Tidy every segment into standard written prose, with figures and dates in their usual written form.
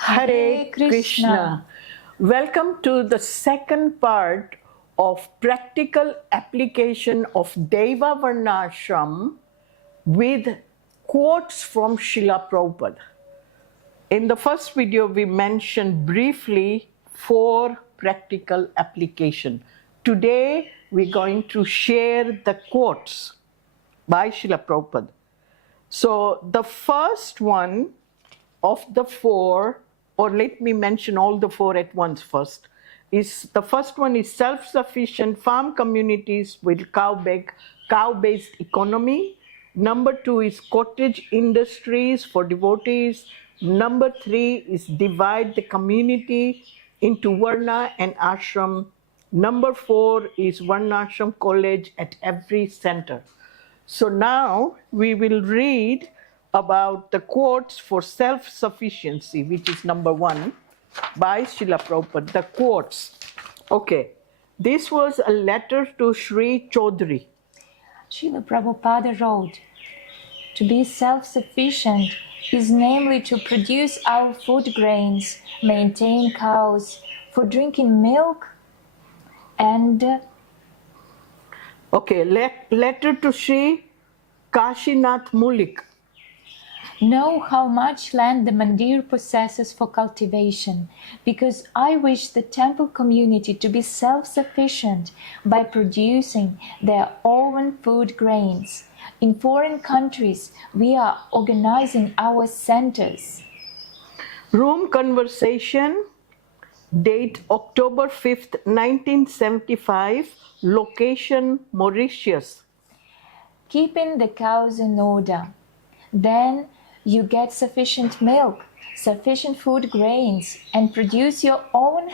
Hare Krishna. Welcome to the second part of practical application of Daiva Varnashram with quotes from Srila Prabhupada. In the first video, we mentioned briefly 4 practical application. Today, we're going to share the quotes by Srila Prabhupada. So the first one of the 4, or let me mention all the 4 at once first, is the first one is self-sufficient farm communities with cow-based economy. Number 2 is cottage industries for devotees. Number 3 is divide the community into Varna and Ashram. Number 4 is Varnashram college at every center. So now we will read about the quotes for self-sufficiency, which is number 1 by Srila Prabhupada. The quotes. Okay, this was a letter to Sri Chaudhary. Srila Prabhupada wrote, "To be self-sufficient is namely to produce our food grains, maintain cows for drinking milk, and..." Okay, letter to Sri Kashinath Mulik. "Know how much land the mandir possesses for cultivation, because I wish the temple community to be self-sufficient by producing their own food grains. In foreign countries, we are organizing our centers." Room conversation, date October 5th, 1975, location Mauritius. "Keeping the cows in order. Then you get sufficient milk, sufficient food grains, and produce your own.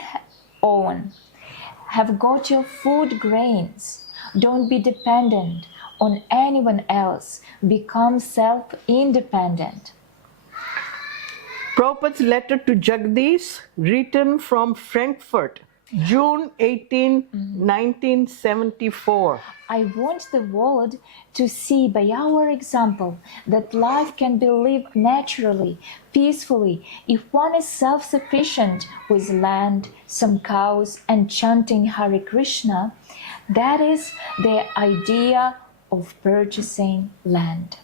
Have got your food grains. Don't be dependent on anyone else. Become self-independent." Prabhupada's letter to Jagdish, written from Frankfurt, June 18, 1974. "I want the world to see by our example that life can be lived naturally, peacefully, if one is self-sufficient with land, some cows, and chanting Hare Krishna. That is the idea of purchasing land."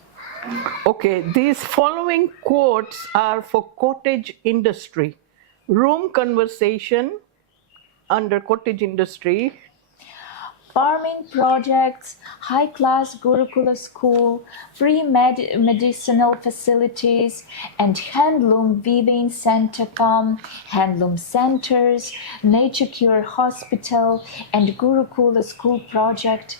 Okay, these following quotes are for cottage industry. Room conversation under cottage industry. "Farming projects, high-class Gurukula school, free medicinal facilities, and handloom weaving center handloom centers, nature cure hospital, and Gurukula school project."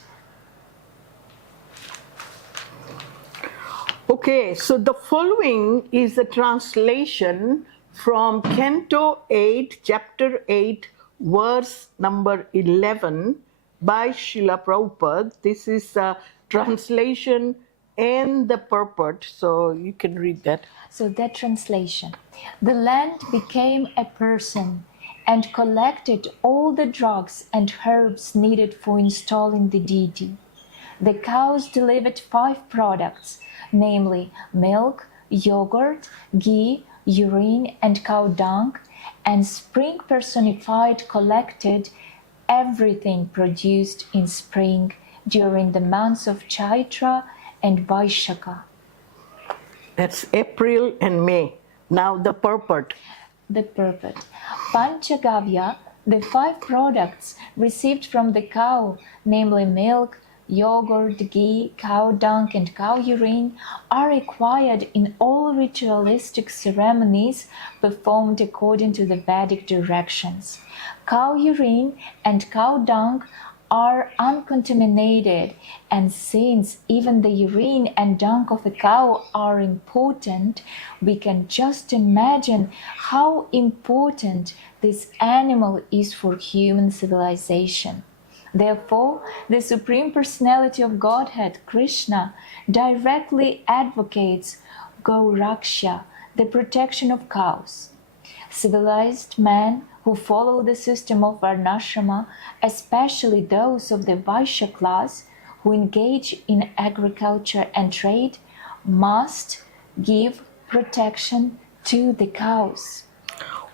Okay, so the following is a translation from Canto 8, Chapter 8, verse number 11 by Srila Prabhupada. This is a translation and the purport, so you can read that. So that translation. "The land became a person and collected all the drugs and herbs needed for installing the deity. The cows delivered 5 products, namely milk, yogurt, ghee, urine, and cow dung, and spring personified collected everything produced in spring during the months of Chaitra and Vaishakha." That's April and May. Now the purport. The purport. "Panchagavya, the 5 products received from the cow, namely milk, yogurt, ghee, cow dung, and cow urine, are required in all ritualistic ceremonies performed according to the Vedic directions. Cow urine and cow dung are uncontaminated, and since even the urine and dung of a cow are important, we can just imagine how important this animal is for human civilization. Therefore, the Supreme Personality of Godhead, Krishna, directly advocates Gauraksha, the protection of cows. Civilized men who follow the system of Varnashrama, especially those of the Vaishya class who engage in agriculture and trade, must give protection to the cows."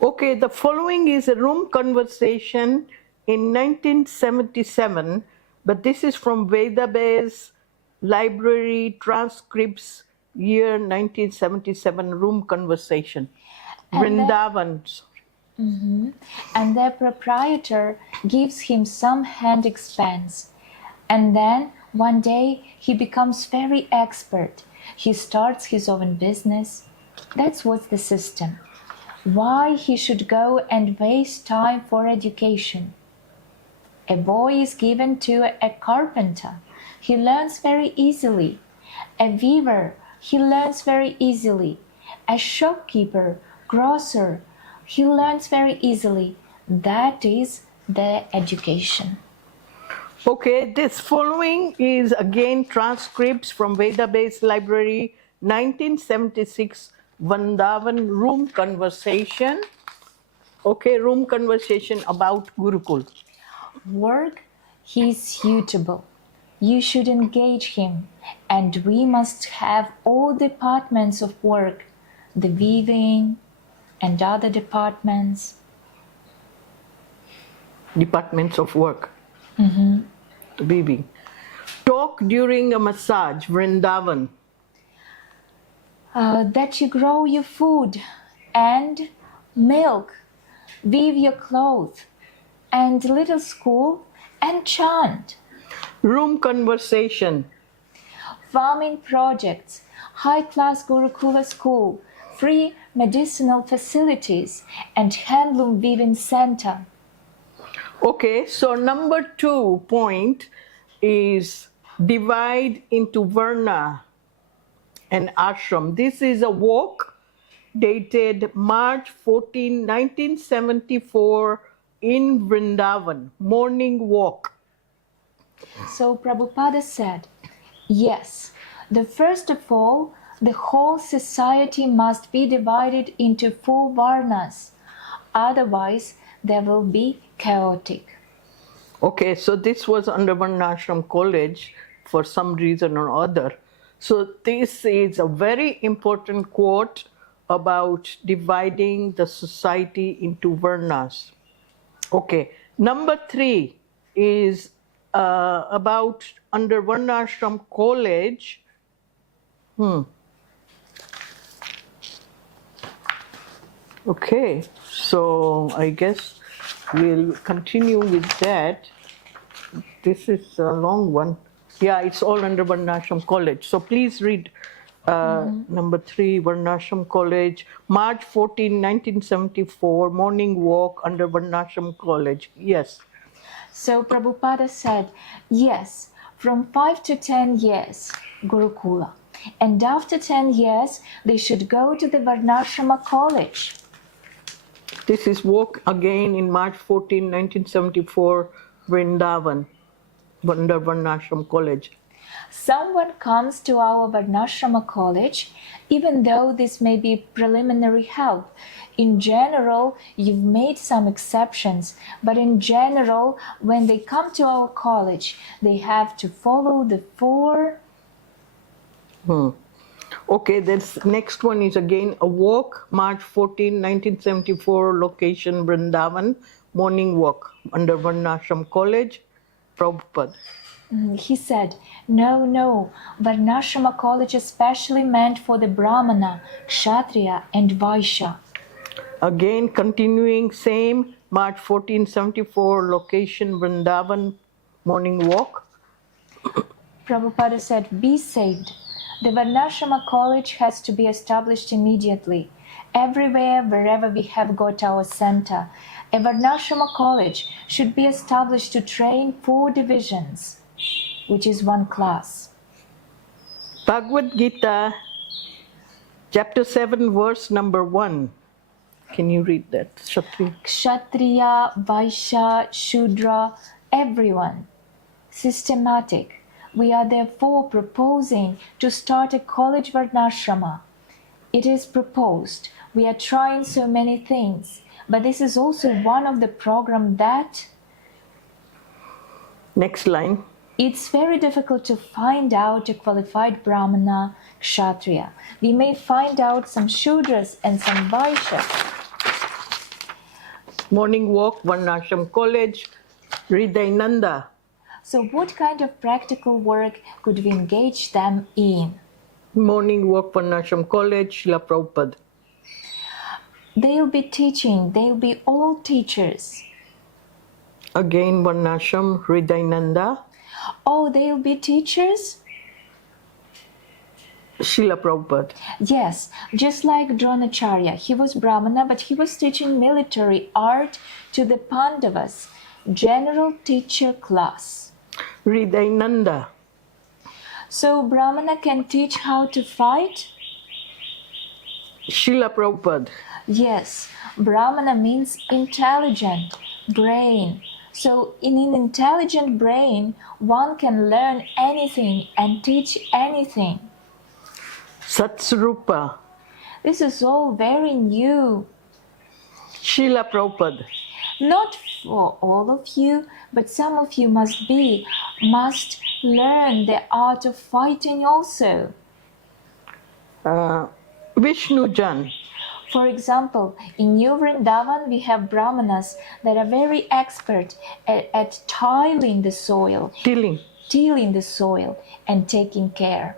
Okay, the following is a room conversation in 1977, but this is from Vedabase Library Transcripts, year 1977, room conversation. Vrindavan. And their proprietor gives him some hand expense. And then one day he becomes very expert. He starts his own business. That's what's the system. Why he should go and waste time for education? A boy is given to a carpenter. He learns very easily. A weaver, he learns very easily. A shopkeeper, grocer, he learns very easily. That is the education. Okay, this following is again transcripts from Vedabase Library, 1976, Vrindavan room conversation. Okay, room conversation about Gurukul. Work, he is suitable. You should engage him. And we must have all departments of work, the weaving and other departments. Departments of work. Weaving. Talk during a massage, Vrindavan. That you grow your food and milk, weave your clothes, and little school and chant. Room conversation. Farming projects, high-class Gurukula school, free medicinal facilities, and handloom weaving center. Okay, so number 2 point is divide into Varna and ashram. This is a walk dated March 14, 1974 in Vrindavan, morning walk. So Prabhupada said, yes, first of all, the whole society must be divided into 4 varnas. Otherwise, there will be chaotic. Okay, so this was under Varnashram College for some reason or other. So this is a very important quote about dividing the society into varnas. Okay, number 3 is about under Varnashram College. Okay, so I guess we'll continue with that. This is a long one. Yeah, it's all under Varnashram College. So please read number 3, Varnashram College, March 14, 1974, morning walk under Varnashram College. Yes. So Prabhupada said, yes, from 5 to 10 years, Gurukula. And after 10 years, they should go to the Varnashrama College. This is walk again in March 14, 1974, Vrindavan, under Varnashram College. Someone comes to our Varnashrama College, even though this may be preliminary help. In general, you've made some exceptions, but in general, when they come to our college, they have to follow the 4. Okay, this next one is again a walk, March 14, 1974, location Vrindavan, morning walk under Varnashram College, Prabhupada. He said, no, Varnashrama College is specially meant for the Brahmana, Kshatriya and Vaishya. Again, continuing, same, March 14, 74, location Vrindavan, morning walk. Prabhupada said, be saved. The Varnashrama College has to be established immediately. Everywhere, wherever we have got our center, a Varnashrama College should be established to train 4 divisions, which is 1 class. Bhagavad Gita, chapter 7, verse number 1. Can you read that, Kshatriya? Kshatriya, Vaishya, Shudra, everyone. Systematic. We are therefore proposing to start a college Varnashrama. It is proposed. We are trying so many things, but this is also one of the program that... Next line. It's very difficult to find out a qualified Brahmana, Kshatriya. We may find out some Shudras and some Vaishyas. Morning walk, Varnashram College, Hridayananda. So what kind of practical work could we engage them in? Morning walk, Varnashram College, Srila Prabhupada. They'll be teaching, they'll be all teachers. Again, Varnashram, Hridayananda, Oh, they'll be teachers? Srila Prabhupada. Yes, just like Dronacharya. He was Brahmana, but he was teaching military art to the Pandavas, general teacher class. Hridayananda, So Brahmana can teach how to fight? Srila Prabhupada. Yes, Brahmana means intelligent, brain. So in an intelligent brain, one can learn anything and teach anything. Satsrupa, This is all very new. Srila Prabhupada. Not for all of you, but some of you must learn the art of fighting also. Vishnu Jan, For example, in New Vrindavan, we have Brahmanas that are very expert at tilling the soil, tilling the soil and taking care.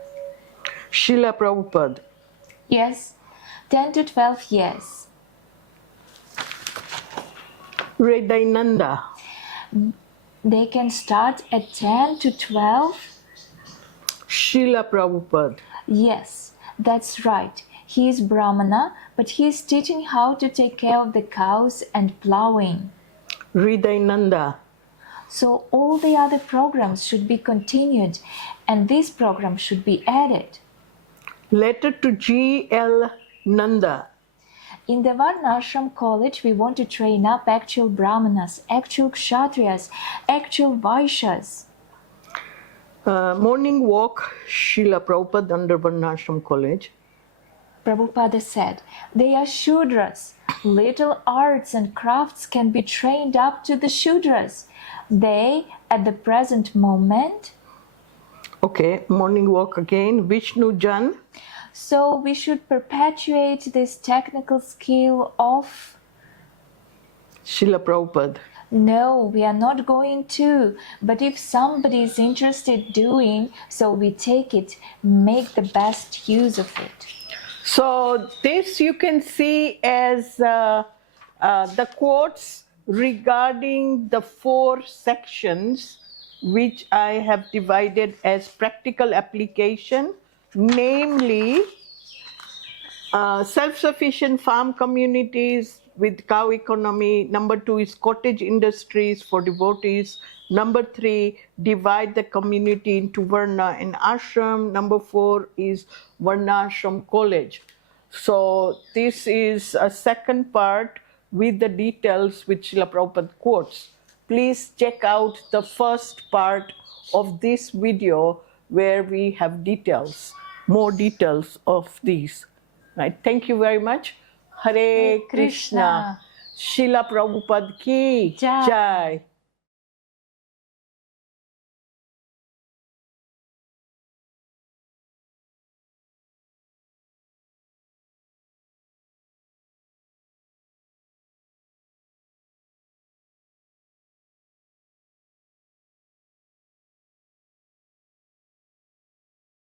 Srila Prabhupada. Yes, 10 to 12 years. Hridayananda, They can start at 10 to 12. Srila Prabhupada. Yes, that's right. He is Brahmana, but he is teaching how to take care of the cows and plowing. Hridayananda, So all the other programs should be continued and this program should be added. letter to G.L. Nanda, In the Varnashram college, we want to train up actual Brahmanas, actual Kshatriyas, actual Vaishyas. morning walk, Srila Prabhupada under Varnashram College. Prabhupada said, they are Shudras. Little arts and crafts can be trained up to the Shudras. They, at the present moment, Okay, morning walk again, Vishnu Jan, so we should perpetuate this technical skill of... Srila Prabhupada. No, we are not going to. But if somebody is interested doing, so we take it, make the best use of it. So this you can see as the quotes regarding the 4 sections which I have divided as practical application, namely self-sufficient farm communities with cow economy. Number 2 is cottage industries for devotees. Number 3, divide the community into Varna and Ashram. Number 4 is Varnashram College. So this is a second part with the details which Srila Prabhupada quotes. Please check out the first part of this video where we have details, more details of these. Right? Thank you very much. Hare Krishna. Srila Prabhupada ki Jai. Jai.